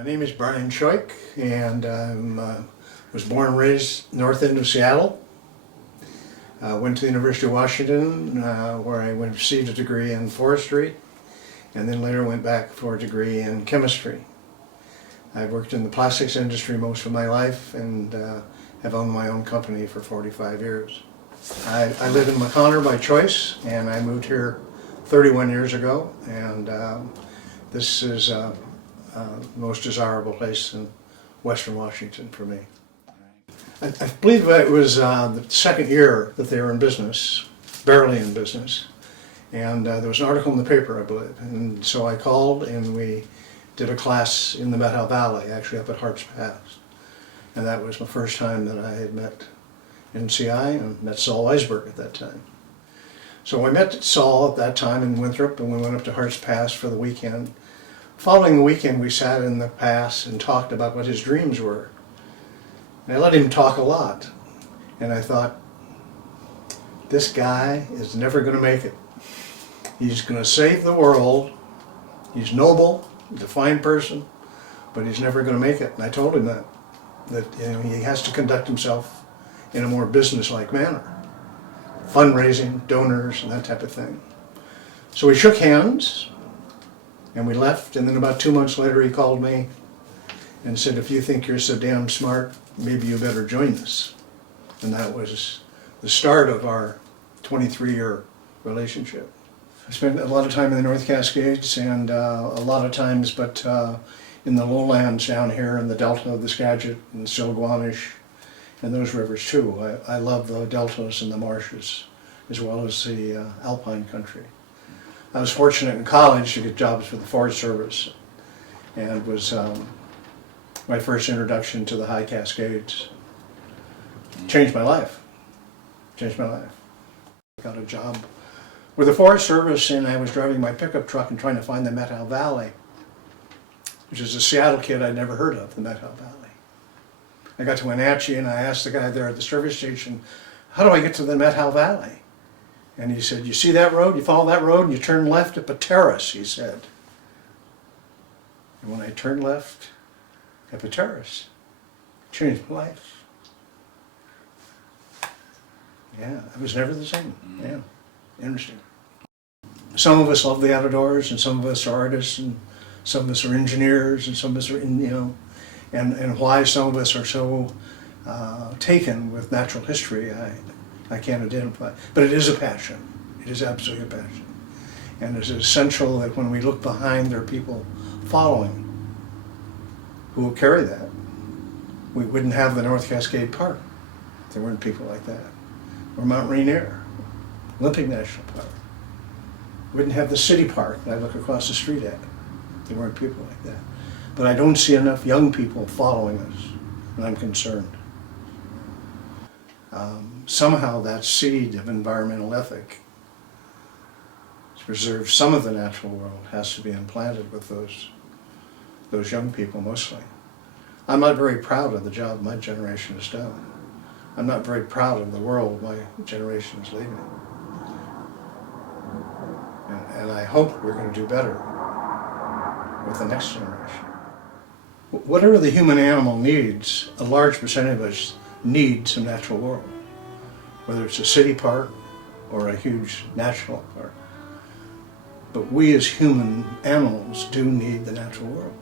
My name is Brian Scheuch, and I was born and raised north end of Seattle. Went to the University of Washington, where I received a degree in forestry, and then later went back for a degree in chemistry. I've worked in the plastics industry most of my life, and have owned my own company for 45 years. I live in McConnor by choice, and I moved here 31 years ago, and this is the most desirable place in Western Washington for me. I believe it was the second year that they were in business, barely in business, and there was an article in the paper, I believe, and so I called and we did a class in the Methow Valley, actually up at Harps Pass, and that was my first time that I had met NCI and met Saul Weisberg at that time. So I met Saul at that time in Winthrop, and we went up to Harps Pass for the weekend. Following the weekend, we sat in the pass and talked about what his dreams were. And I let him talk a lot, and I thought, this guy is never going to make it. He's going to save the world. He's noble, he's a fine person, but he's never going to make it. And I told him that he has to conduct himself in a more business-like manner. Fundraising, donors, and that type of thing. So we shook hands, and we left, and then about 2 months later he called me and said, if you think you're so damn smart, maybe you better join us. And that was the start of our 23-year relationship. I spent a lot of time in the North Cascades, and a lot of times, but in the lowlands down here in the delta of the Skagit and Still-Squamish, and those rivers too. I love the deltas and the marshes, as well as the alpine country. I was fortunate in college to get jobs with the Forest Service, and it was my first introduction to the high Cascades. Changed my life. Changed my life. I got a job with the Forest Service, and I was driving my pickup truck and trying to find the Methow Valley, which is a Seattle kid I'd never heard of, the Methow Valley. I got to Wenatchee, and I asked the guy there at the service station, how do I get to the Methow Valley? And he said, you see that road? You follow that road and you turn left up a terrace, he said. And when I turned left up a terrace, it changed my life. Yeah, it was never the same. Yeah, interesting. Some of us love the outdoors, and some of us are artists, and some of us are engineers, and some of us are, and why some of us are so taken with natural history, I can't identify. But it is a passion. It is absolutely a passion. And it's essential that when we look behind, there are people following who will carry that. We wouldn't have the North Cascade Park if there weren't people like that. Or Mount Rainier, Olympic National Park. We wouldn't have the city park that I look across the street at if there weren't people like that. But I don't see enough young people following us, and I'm concerned. Somehow that seed of environmental ethic to preserve some of the natural world has to be implanted with those young people mostly. I'm not very proud of the job my generation has done. I'm not very proud of the world my generation is leaving. And I hope we're going to do better with the next generation. Whatever the human animal needs, a large percentage of us need some natural world, whether it's a city park or a huge national park. But we as human animals do need the natural world.